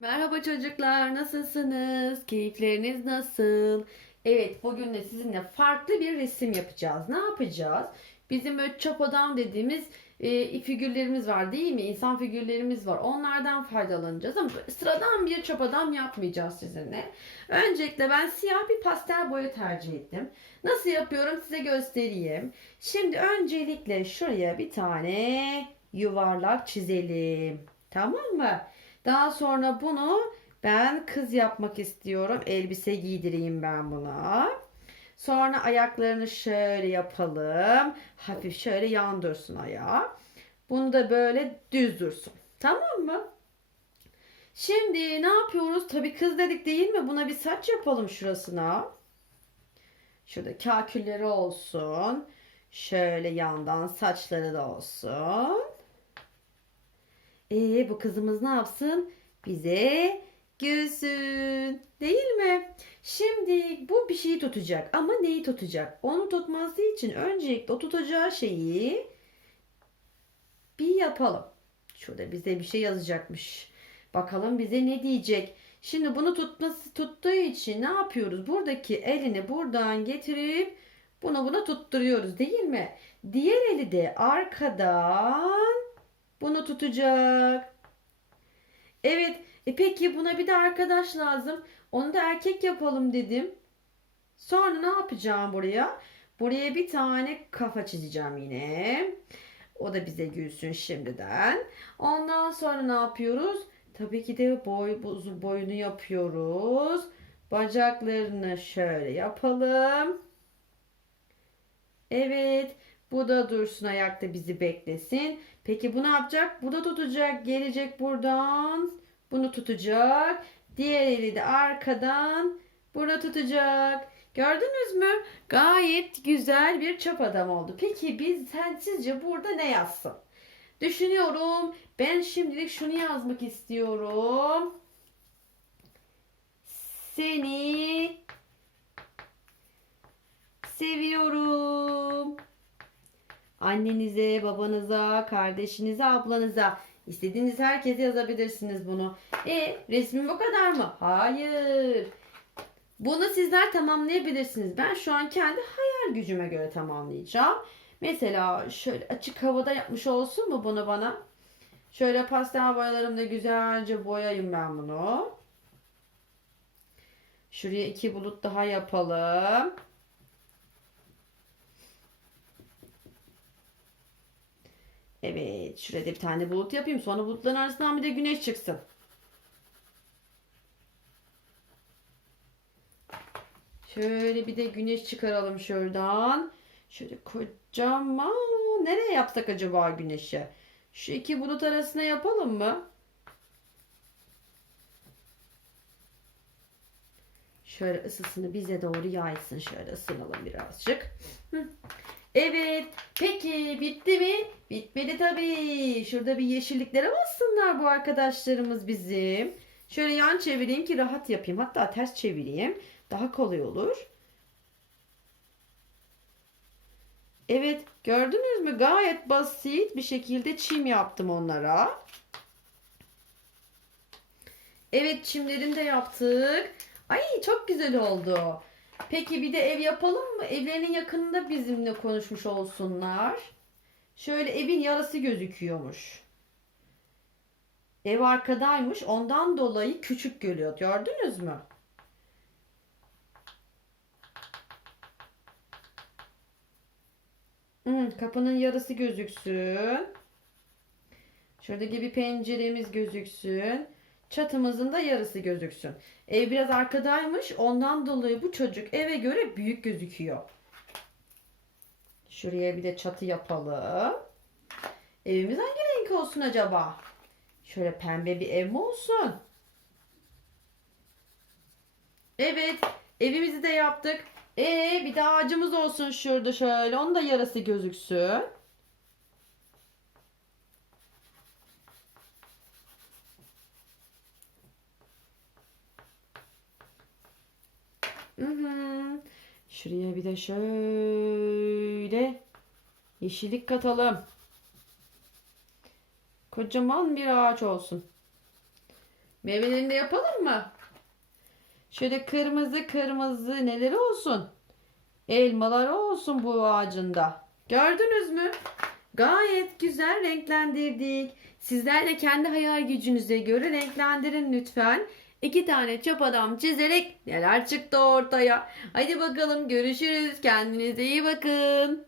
Merhaba çocuklar, nasılsınız? Keyifleriniz nasıl? Evet, bugün de sizinle farklı bir resim yapacağız. Ne yapacağız? Bizim böyle çöp adam dediğimiz e, figürlerimiz var değil mi? İnsan figürlerimiz var. Onlardan faydalanacağız ama sıradan bir çöp adam yapmayacağız sizinle. Öncelikle ben siyah bir pastel boya tercih ettim. Nasıl yapıyorum size göstereyim. Şimdi öncelikle şuraya bir tane yuvarlak çizelim. Tamam mı? Daha sonra bunu ben kız yapmak istiyorum. Elbise giydireyim ben buna. Sonra ayaklarını şöyle yapalım. Hafif şöyle yan dursun ayağı. Bunu da böyle düz dursun. Tamam mı? Şimdi ne yapıyoruz? Tabii kız dedik değil mi? Buna bir saç yapalım şurasına. Şurada kakülleri olsun. Şöyle yandan saçları da olsun. Ee, bu kızımız ne yapsın? Bize gülsün. Değil mi? Şimdi bu bir şeyi tutacak ama neyi tutacak? Onu tutması için öncelikle o tutacağı şeyi bir yapalım. Şurada bize bir şey yazacakmış. Bakalım bize ne diyecek? Şimdi bunu tutması tuttuğu için ne yapıyoruz? Buradaki elini buradan getirip bunu buna tutturuyoruz değil mi? Diğer eli de arkadan bunu tutacak. Evet. E peki buna bir de arkadaş lazım. Onu da erkek yapalım dedim. Sonra ne yapacağım buraya? Buraya bir tane kafa çizeceğim yine. O da bize gülsün şimdiden. Ondan sonra ne yapıyoruz? Tabii ki de boy boyunu yapıyoruz. Bacaklarını şöyle yapalım. Evet. Bu da dursun ayakta bizi beklesin. Peki bu ne yapacak? Bu da tutacak. Gelecek buradan. Bunu tutacak. Diğer eli de arkadan. Burada tutacak. Gördünüz mü? Gayet güzel bir çöp adam oldu. Peki biz sen sizce burada ne yazsın? Düşünüyorum. Ben şimdilik şunu yazmak istiyorum. Seni seviyorum. Annenize, babanıza, kardeşinize, ablanıza. istediğiniz herkese yazabilirsiniz bunu. E resmi bu kadar mı? Hayır. Bunu sizler tamamlayabilirsiniz. Ben şu an kendi hayal gücüme göre tamamlayacağım. Mesela şöyle açık havada yapmış olsun mu bunu bana? Şöyle pastel boyalarımla güzelce boyayayım ben bunu. Şuraya iki bulut daha yapalım. Evet, şurada bir tane bulut yapayım. Sonra bulutların arasından bir de güneş çıksın. Şöyle bir de güneş çıkaralım şuradan. Şöyle kocaman. Nereye yapsak acaba güneşi? Şu iki bulut arasına yapalım mı? Şöyle ısısını bize doğru yaysın. Şöyle ısınalım birazcık. Evet. Peki bitti mi? Bitmedi tabii. Şurada bir yeşilliklere bassınlar bu arkadaşlarımız bizim. Şöyle yan çevireyim ki rahat yapayım. Hatta ters çevireyim. Daha kolay olur. Evet gördünüz mü? Gayet basit bir şekilde çim yaptım onlara. Evet çimlerini de yaptık. Ay çok güzel oldu. Peki bir de ev yapalım mı? Evlerinin yakınında bizimle konuşmuş olsunlar. Şöyle evin yarısı gözüküyormuş. Ev arkadaymış. Ondan dolayı küçük görüyor. Gördünüz mü? Hmm, kapının yarısı gözüksün. Şuradaki bir penceremiz gözüksün. Çatımızın da yarısı gözüksün. Ev biraz arkadaymış. Ondan dolayı bu çocuk eve göre büyük gözüküyor. Şuraya bir de çatı yapalım. Evimiz hangi renk olsun acaba? Şöyle pembe bir ev mi olsun? Evet. Evimizi de yaptık. Ee, bir de ağacımız olsun şurada şöyle. Onun da yarısı gözüksün. Hı. Şuraya bir de şöyle yeşillik katalım. Kocaman bir ağaç olsun. Meyvelerini de yapalım mı? Şöyle kırmızı kırmızı neleri olsun? Elmalar olsun bu ağacında. Gördünüz mü? Gayet güzel renklendirdik. Sizler de kendi hayal gücünüze göre renklendirin lütfen. İki tane çöp adam çizerek neler çıktı ortaya. Hadi bakalım görüşürüz. Kendinize iyi bakın.